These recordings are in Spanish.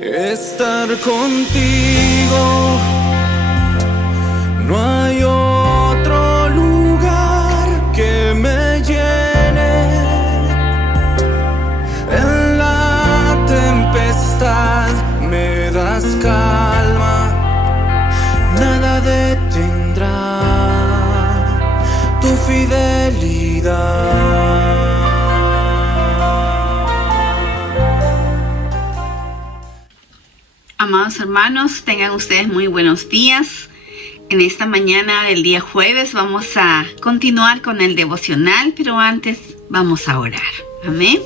estar contigo. No hay otro lugar que me llene. En la tempestad me das calma, nada detendrá tu fidelidad. Amados hermanos, tengan ustedes muy buenos días. En esta mañana del día jueves vamos a continuar con el devocional, pero antes vamos a orar. Amén.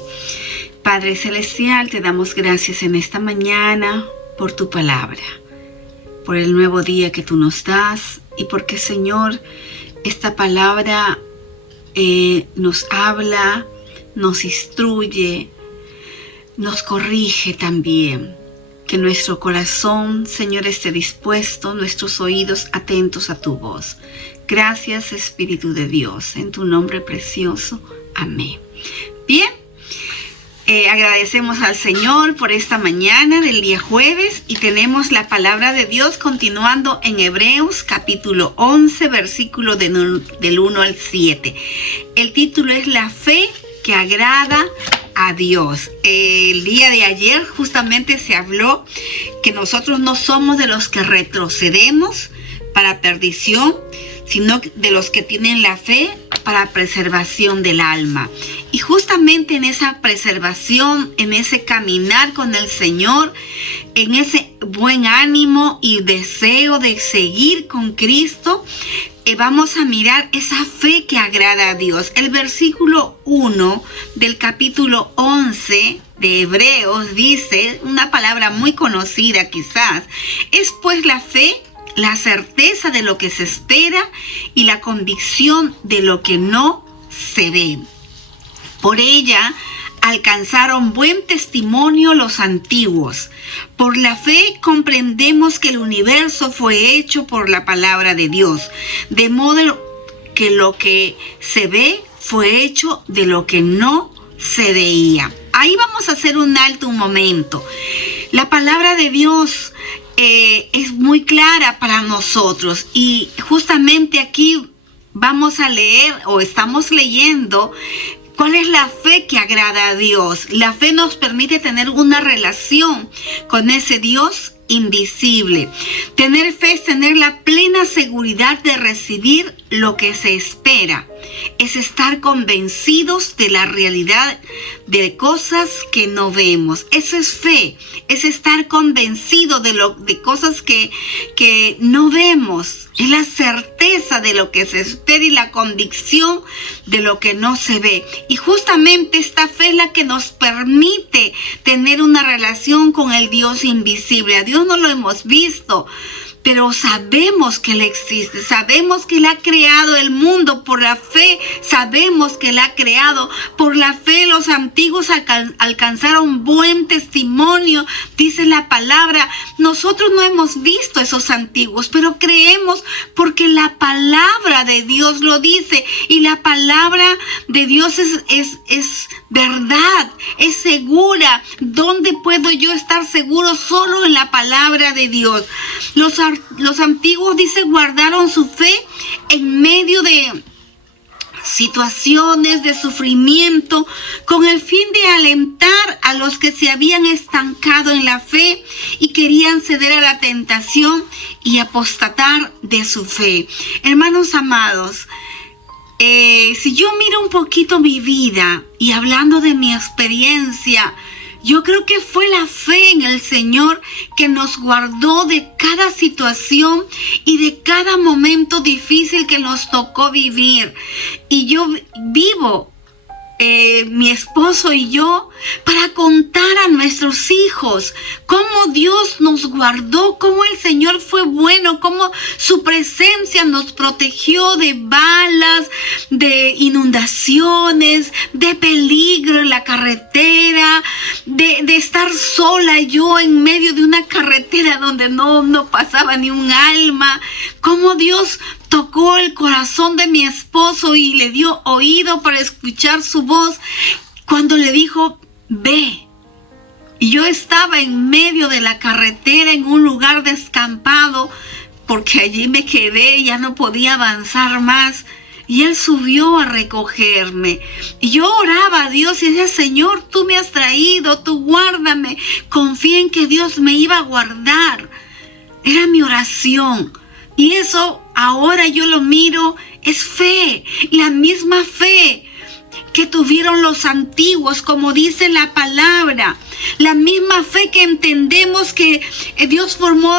Padre Celestial, te damos gracias en esta mañana por tu palabra, por el nuevo día que tú nos das y porque, Señor, esta palabra nos habla, nos instruye, nos corrige también. Que nuestro corazón, Señor, esté dispuesto, nuestros oídos atentos a tu voz. Gracias, Espíritu de Dios, en tu nombre precioso. Amén. Bien, agradecemos al Señor por esta mañana del día jueves y tenemos la palabra de Dios continuando en Hebreos capítulo 11, versículo del 1 al 7. El título es La fe que agrada a Dios. El día de ayer justamente se habló que nosotros no somos de los que retrocedemos para perdición, sino de los que tienen la fe para preservación del alma. Y justamente en esa preservación, en ese caminar con el Señor, en ese buen ánimo y deseo de seguir con Cristo, vamos a mirar esa fe que agrada a Dios. El versículo 1 del capítulo 11 de Hebreos dice, una palabra muy conocida quizás, es pues la fe, la certeza de lo que se espera y la convicción de lo que no se ve. Por ella alcanzaron buen testimonio los antiguos. Por la fe comprendemos que el universo fue hecho por la palabra de Dios, de modo que lo que se ve fue hecho de lo que no se veía. Ahí vamos a hacer un alto un momento. La palabra de Dios es muy clara para nosotros y justamente aquí vamos a leer o estamos leyendo ¿cuál es la fe que agrada a Dios? La fe nos permite tener una relación con ese Dios invisible. Tener fe es tener la plena seguridad de recibir lo que se espera. Es estar convencidos de la realidad de cosas que no vemos. Eso es fe. Es estar convencido de cosas que no vemos. Es la certeza de lo que se espera y la convicción de lo que no se ve. Y justamente esta fe es la que nos permite tener una relación con el Dios invisible. A Dios no lo hemos visto, pero sabemos que Él existe, sabemos que Él ha creado el mundo por la fe, sabemos que Él ha creado. Por la fe los antiguos alcanzaron buen testimonio, dice la palabra. Nosotros no hemos visto a esos antiguos, pero creemos porque la palabra de Dios lo dice. Y la palabra de Dios es verdad, es segura. ¿Dónde puedo yo estar seguro? Solo en la palabra de Dios. Los antiguos, dice, guardaron su fe en medio de situaciones de sufrimiento con el fin de alentar a los que se habían estancado en la fe y querían ceder a la tentación y apostatar de su fe. Hermanos amados, si yo miro un poquito mi vida y hablando de mi experiencia, yo creo que fue la fe en el Señor que nos guardó de cada situación y de cada momento difícil que nos tocó vivir. Y yo vivo, mi esposo y yo, para contar a nuestros hijos cómo Dios nos guardó, cómo el Señor fue bueno, cómo su presencia nos protegió de balas, de inundaciones, de peligro en la carretera, de estar sola yo en medio de una carretera donde no pasaba ni un alma. Cómo Dios tocó el corazón de mi esposo y le dio oído para escuchar su voz cuando le dijo, ve. Y yo estaba en medio de la carretera en un lugar descampado porque allí me quedé, ya no podía avanzar más. Y Él subió a recogerme. Y yo oraba a Dios y decía, Señor, tú me has traído, tú guárdame. Confié en que Dios me iba a guardar. Era mi oración. Y eso ahora yo lo miro, es fe. La misma fe que tuvieron los antiguos, como dice la palabra. La misma fe que entendemos que Dios formó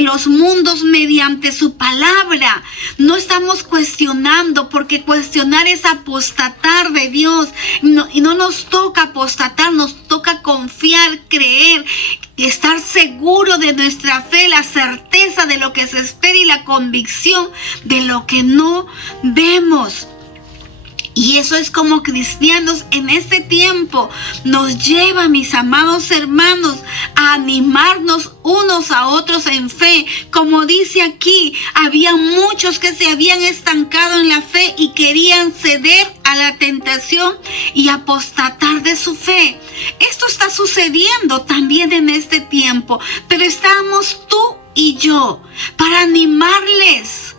los mundos mediante su palabra. No estamos cuestionando, porque cuestionar es apostatar de Dios. Y no nos toca apostatar, nos toca confiar, creer y estar seguro de nuestra fe, la certeza de lo que se espera y la convicción de lo que no vemos. Y eso es como cristianos en este tiempo nos lleva, mis amados hermanos, a animarnos unos a otros en fe. Como dice aquí, había muchos que se habían estancado en la fe y querían ceder a la tentación y apostatar de su fe. Esto está sucediendo también en este tiempo, pero estamos tú y yo para animarles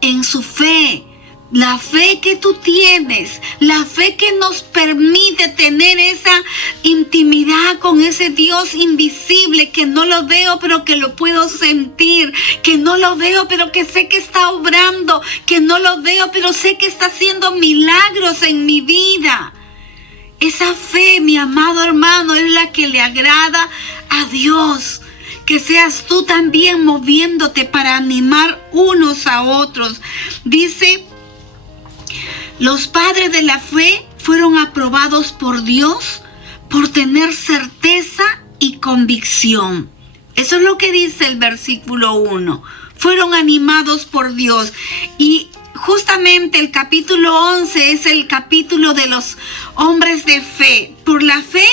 en su fe. La fe que tú tienes, la fe que nos permite tener esa intimidad con ese Dios invisible, que no lo veo pero que lo puedo sentir, que no lo veo pero que sé que está obrando, que no lo veo pero sé que está haciendo milagros en mi vida. Esa fe, mi amado hermano, es la que le agrada a Dios. Que seas tú también moviéndote para animar unos a otros. Dice, los padres de la fe fueron aprobados por Dios por tener certeza y convicción. Eso es lo que dice el versículo 1. Fueron animados por Dios. Y justamente el capítulo 11 es el capítulo de los hombres de fe. Por la fe,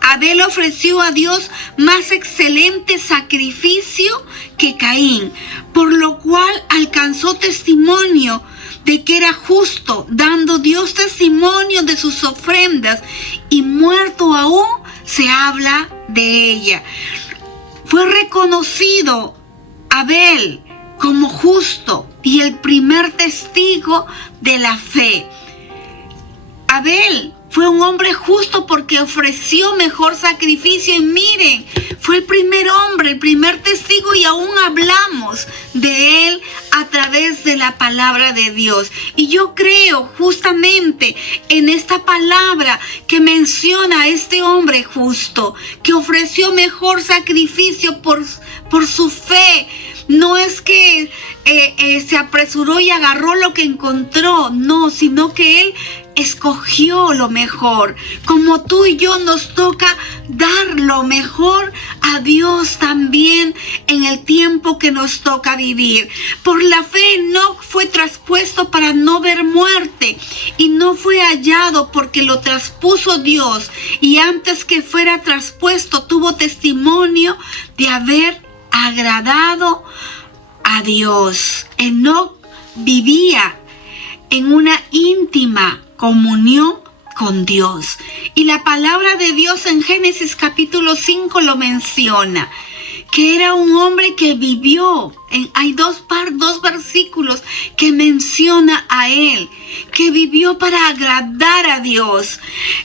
Abel ofreció a Dios más excelente sacrificio que Caín, por lo cual alcanzó testimonio de que era justo, dando Dios testimonio de sus ofrendas, y muerto aún se habla de ella. Fue reconocido Abel como justo y el primer testigo de la fe. Abel fue un hombre justo porque ofreció mejor sacrificio, y miren, fue el primer hombre, el primer testigo, y aún hablamos de él a través de la palabra de Dios. Y yo creo justamente en esta palabra que menciona a este hombre justo, que ofreció mejor sacrificio por su fe. No es que se apresuró y agarró lo que encontró, no, sino que él escogió lo mejor. Como tú y yo nos toca dar lo mejor a Dios también en el tiempo que nos toca vivir. Por la fe Enoc fue traspuesto para no ver muerte, y no fue hallado porque lo traspuso Dios, y antes que fuera traspuesto tuvo testimonio de haber agradado a Dios. Enoc vivía en una íntima comunión con Dios. Y la palabra de Dios en Génesis capítulo 5 lo menciona, que era un hombre que vivió. Hay dos versículos que menciona a él, que vivió para agradar a Dios.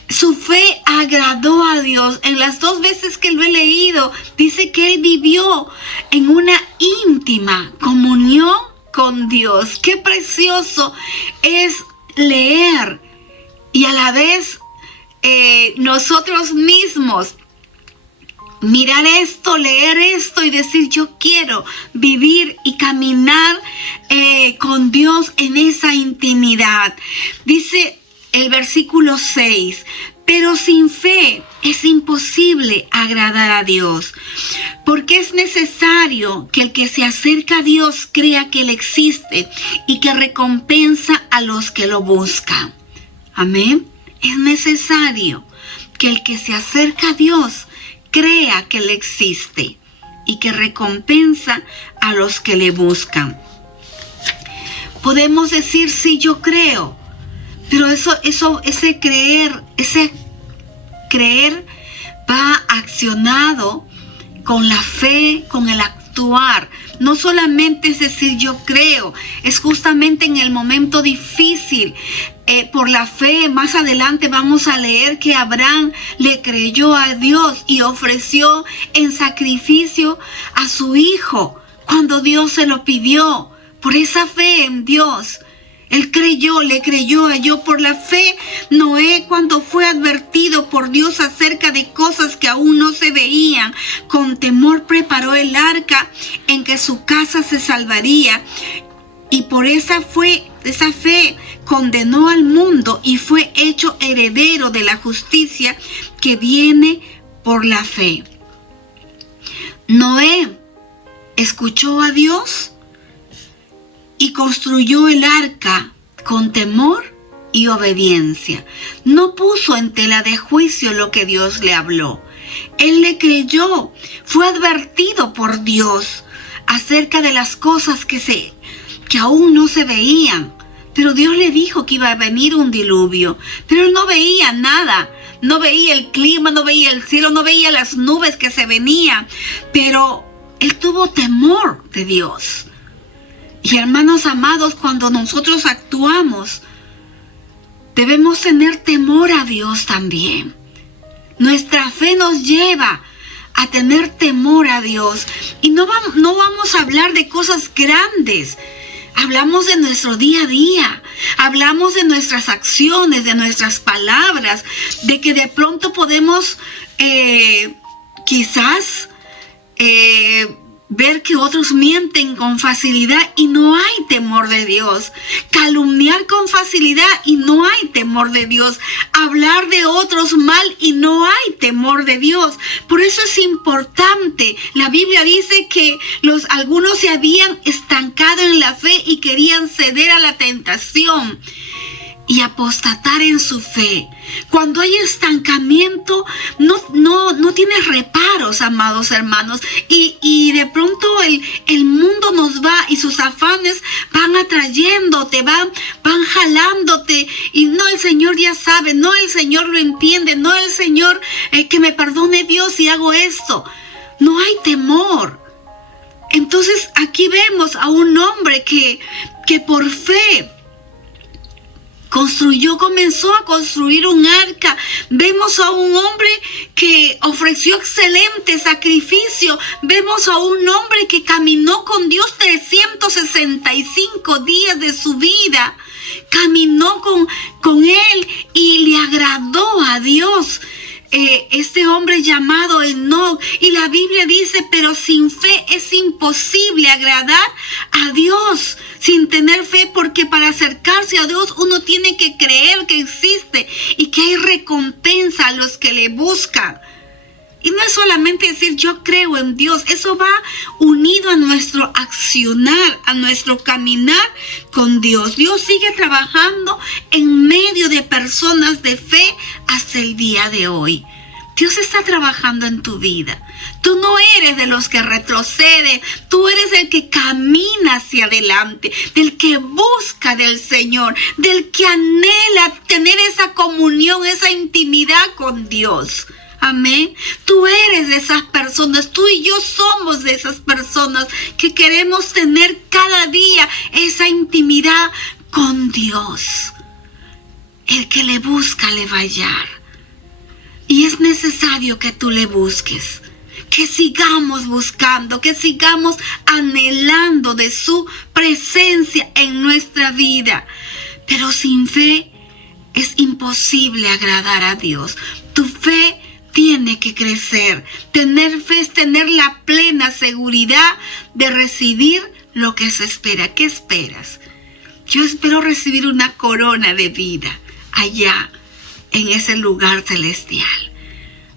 Su fe agradó a Dios. En las dos veces que lo he leído, dice que él vivió en una íntima comunión con Dios. Qué precioso es leer y a la vez nosotros mismos mirar esto, leer esto y decir, yo quiero vivir y caminar con Dios en esa intimidad. Dice el versículo 6, pero sin fe es imposible agradar a Dios, porque es necesario que el que se acerca a Dios crea que Él existe y que recompensa a los que lo buscan. Amén. Es necesario que el que se acerca a Dios crea que Él existe y que recompensa a los que le buscan. Podemos decir, sí, yo creo, pero ese creer va accionado con la fe, con el actuar. No solamente es decir yo creo, es justamente en el momento difícil. Por la fe, más adelante vamos a leer que Abraham le creyó a Dios y ofreció en sacrificio a su hijo cuando Dios se lo pidió. Por esa fe en Dios, él creyó, le creyó a Dios. Por la fe, Noé, cuando fue advertido por Dios acerca de cosas que aún no se veían, con temor preparó el arca en que su casa se salvaría. Y por esa fe condenó al mundo y fue hecho heredero de la justicia que viene por la fe. Noé escuchó a Dios y construyó el arca con temor y obediencia. No puso en tela de juicio lo que Dios le habló. Él le creyó, fue advertido por Dios acerca de las cosas que aún no se veían. Pero Dios le dijo que iba a venir un diluvio, pero él no veía nada. No veía el clima, no veía el cielo, no veía las nubes que se venían. Pero él tuvo temor de Dios. Y hermanos amados, cuando nosotros actuamos, debemos tener temor a Dios también. Nuestra fe nos lleva a tener temor a Dios. Y no vamos a hablar de cosas grandes. Hablamos de nuestro día a día, hablamos de nuestras acciones, de nuestras palabras, de que de pronto podemos quizás ver que otros mienten con facilidad y no hay temor de Dios. Calumniar con facilidad y no hay temor de Dios. Hablar de otros mal y no hay temor de Dios. Por eso es importante. La Biblia dice que algunos se habían estancado en la fe y querían ceder a la tentación y apostatar en su fe. Cuando hay estancamiento, no tienes reparos, amados hermanos, y de pronto el mundo nos va y sus afanes van atrayéndote, van jalándote, y no, el Señor ya sabe, no, el Señor lo entiende, no, el Señor, que me perdone Dios si hago esto. No hay temor. Entonces aquí vemos a un hombre que por fe comenzó a construir un arca. Vemos a un hombre que ofreció excelente sacrificio. Vemos a un hombre que caminó con Dios 365 días de su vida. Caminó con Él y le agradó a Dios. Este hombre llamado Enoc, y la Biblia dice, pero sin fe es imposible agradar a Dios, sin tener fe, porque para acercarse a Dios uno tiene que creer que existe y que hay recompensa a los que le buscan. Y no es solamente decir yo creo en Dios, eso va unido a nuestro accionar, a nuestro caminar con Dios. Dios sigue trabajando en medio de personas de fe hasta el día de hoy. Dios está trabajando en tu vida. Tú no eres de los que retroceden, tú eres el que camina hacia adelante, del que busca del Señor, del que anhela tener esa comunión, esa intimidad con Dios. Amén. Tú eres de esas personas, tú y yo somos de esas personas que queremos tener cada día esa intimidad con Dios. El que le busca le va a hallar. Y es necesario que tú le busques, que sigamos buscando, que sigamos anhelando de su presencia en nuestra vida. Pero sin fe es imposible agradar a Dios. Tu fe tiene que crecer. Tener fe es tener la plena seguridad de recibir lo que se espera. ¿Qué esperas? Yo espero recibir una corona de vida allá en ese lugar celestial.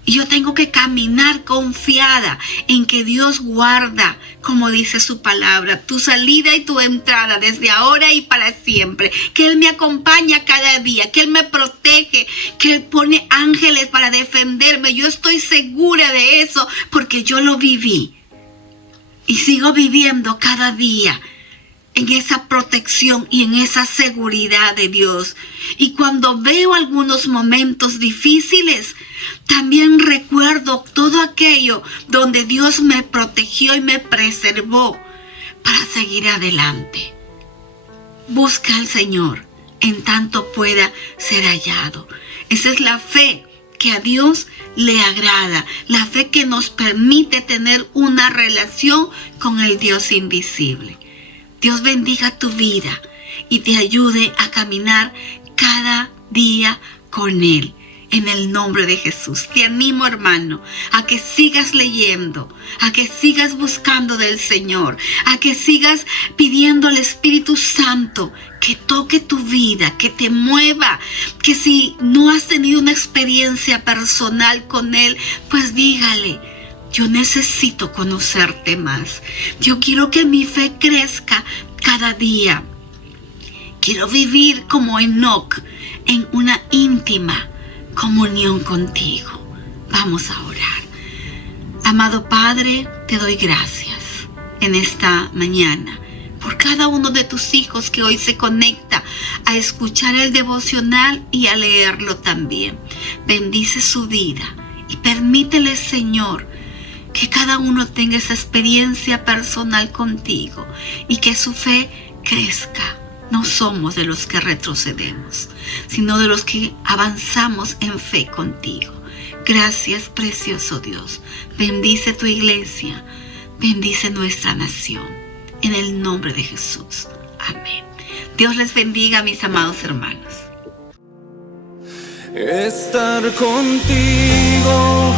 Y yo tengo que caminar confiada en que Dios guarda, como dice su palabra, tu salida y tu entrada desde ahora y para siempre. Que Él me acompaña cada día, que Él me protege, que Él pone ángeles para defenderme. Yo estoy segura de eso porque yo lo viví. Y sigo viviendo cada día en esa protección y en esa seguridad de Dios. Y cuando veo algunos momentos difíciles, también recuerdo todo aquello donde Dios me protegió y me preservó para seguir adelante. Busca al Señor en tanto pueda ser hallado. Esa es la fe que a Dios le agrada, la fe que nos permite tener una relación con el Dios invisible. Dios bendiga tu vida y te ayude a caminar cada día con Él. En el nombre de Jesús, te animo, hermano, a que sigas leyendo, a que sigas buscando del Señor, a que sigas pidiendo al Espíritu Santo que toque tu vida, que te mueva, que si no has tenido una experiencia personal con Él, pues dígale: yo necesito conocerte más. Yo quiero que mi fe crezca cada día. Quiero vivir como Enoc en una íntima comunión contigo. Vamos a orar. Amado Padre, te doy gracias en esta mañana por cada uno de tus hijos que hoy se conecta a escuchar el devocional y a leerlo también. Bendice su vida y permítele, Señor, que cada uno tenga esa experiencia personal contigo y que su fe crezca. No somos de los que retrocedemos, sino de los que avanzamos en fe contigo. Gracias, precioso Dios. Bendice tu iglesia, bendice nuestra nación. En el nombre de Jesús. Amén. Dios les bendiga, mis amados hermanos. Estar contigo